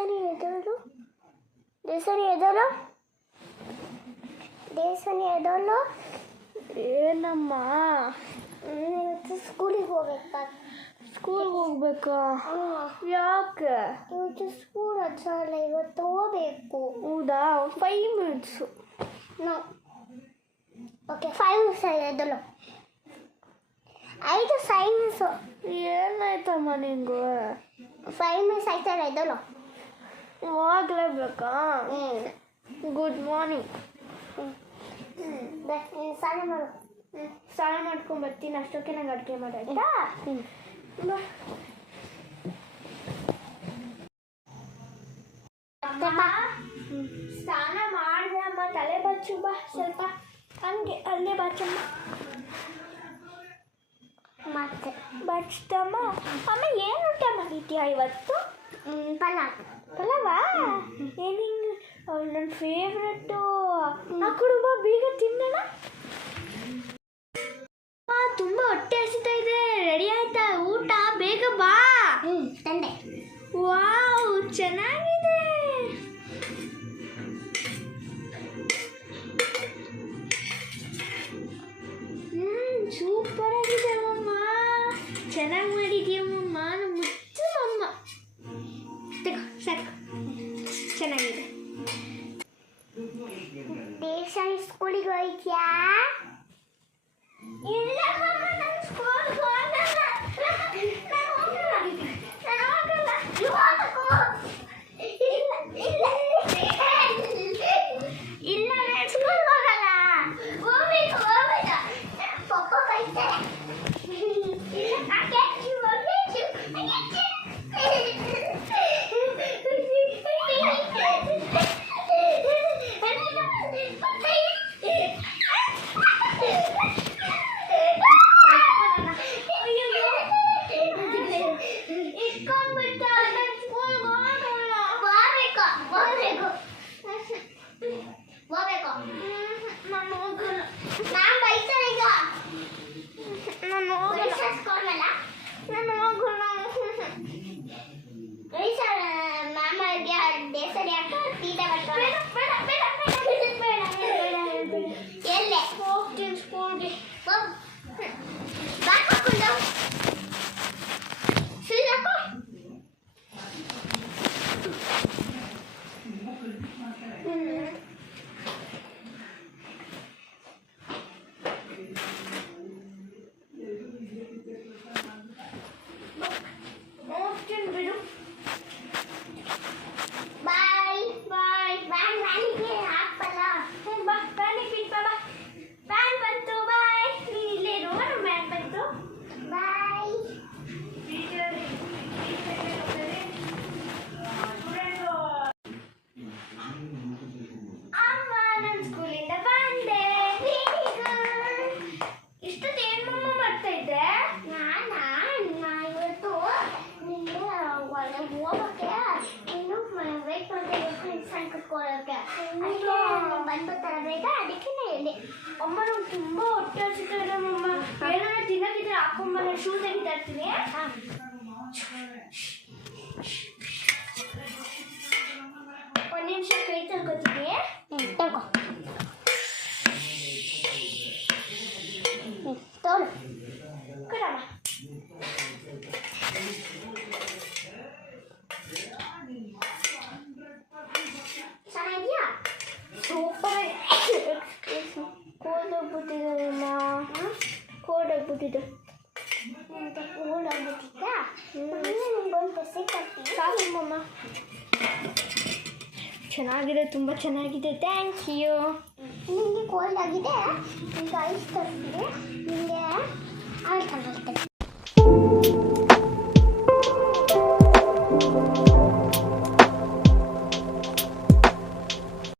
ದೇಸನಿ ಎದೋಳು ದೇಸನಿ ಎದೋಳು ದೇಸನಿ ಎದೋಳು ಏನಮ್ಮ ಇವತ್ತು ಸ್ಕೂಲಿಗೆ ಹೋಗ್ಬೇಕಾ ಸ್ಕೂಲ್ಗೆ ಹೋಗ್ಬೇಕಾ? ಯಾಕೆ? ಇವತ್ತು ಸ್ಕೂಲ್ ಹಚ್ಚಲ್ಲ, ಇವತ್ತು ಹೋಗ್ಬೇಕು. ಹೌದಾ? 5 ಮಿನಿಟ್ಸು. ನೋ ಓಕೆ 5 ಮಿನಿಟ್ಸ್ ಎದೋಳು 5 ಸೈನ್ಸು. ಏನಾಯ್ತಮ್ಮ ನಿಂಗೆ? 5 ಮಿನಿಟ್ಸ್ ಆಯ್ತಲ್ಲ ಎದೋಳು. ಹೋಗ್ಲೇಬೇಕಾ? Good morning. ಸ್ನಾನ ಮಾಡು. ಸ್ನಾನ ಮಾಡ್ಕೊಂಡು ಬರ್ತೀನಿ, ಅಷ್ಟೊಕ್ಕೆ ನಂಗೆ ಅಡುಗೆ ಮಾಡಾಯ್ತಾ? ಸ್ನಾನ ಮಾಡಿದೆ ಅಮ್ಮ, ತಲೆ ಬಚ್ಚು ಬಾ ಸ್ವಲ್ಪ, ಹಂಗೆ ಅಲ್ಲೇ ಬಚ್ಚಮ್ಮ. ಮತ್ತೆ ಬಚ್ಚಮ್ಮ. ಅಮ್ಮ ಏನು ಊಟ ಮಾಡಿದ್ಯಾ ಇವತ್ತು? ಪಲಾವಾ? ಏನು ಹಿಂಗೆ ನನ್ನ ಫೇವ್ರೆಟ್ಟು. ಆ ಕುಡುಂಬ ಬೇಗ ತಿನ್ನೋಣ. ತುಂಬ ಹೊಟ್ಟೆ ಹಸಿತಾ ಇದೆ, ರೆಡಿ ಆಯ್ತಾ ಊಟ? ಬೇಗ ಬಾ. ತಂದೆ. ವಾವ್, ಚೆನ್ನಾಗಿದೆ. ಸೂಪರ್ ಆಗಿದೆ ಅಮ್ಮ, ಚೆನ್ನಾಗಿ ಮಾಡಿದ್ಯಮ್ಮ. ಮುಚ್ಚು ಅಮ್ಮ, ತಗೋ ಸಾಕು, ಚೆನ್ನಾಗಿದೆ. ದೇಶಾನಿ ಸ್ಕೂಲಿಗೆ ಹೋಯ್ತ್ಯಾ? ಇಲ್ಲ ನಾನು ಸ್ಕೂಲ್ಗೆ ಹೋಗಲ್ಲ. ನಾನು ಹೋಗಲ್ಲ. ಇಲ್ಲ ನಾನು ಸ್ಕೂಲ್ಗೆ ಹೋಗಲ್ಲ. ಹೋಗ್ಬೇಕು ಪಪ್ಪ ಬೈತಾರೆ. ಅಮ್ಮ ನಂಗೆ ತುಂಬ ಹೊಟ್ಟೆ ಹಸಿತಾ ಇದೆ ಅಮ್ಮ. ಏನಾರ ತಿನ್ನೋದಿದ್ರೆ ಹಾಕೊಂಬಲ್ಲ, ಶೂ ತೆಗಿತಾ ಇರ್ತೀನಿ. ಒಂದು ನಿಮಿಷ ಕೈ ತಳ್ಕೊತೀನಿ. ತಗೋ ತೋಳು ಕೊಡಮ್ಮ. ಚೆನ್ನಾಗಿದೆಯಾ? ಸೂಪರ್. ಕೋಲ್ಡೋಗ್ಬಿಟ್ಟಿದ್ದಮ್ಮ, ಕೋಲ್ಡೋಗ್ಬಿಟ್ಟಿದ್ದು. ಓಡಾಗ್ಬಿಟ್ಟಿದ್ದ ನಿಮ್ಗೊಂದು ಬಸ್ಸೆ ಕೊಡ್ತೀನಿ. ಸಾಕಮ್ಮ. ಚೆನ್ನಾಗಿದೆ, ತುಂಬ ಚೆನ್ನಾಗಿದೆ. Thank you. ನಿಮಗೆ ಕೋಲ್ಡ್ ಆಗಿದೆ, ಈಗ ಐಸ್ ತರ್ತೀನಿ.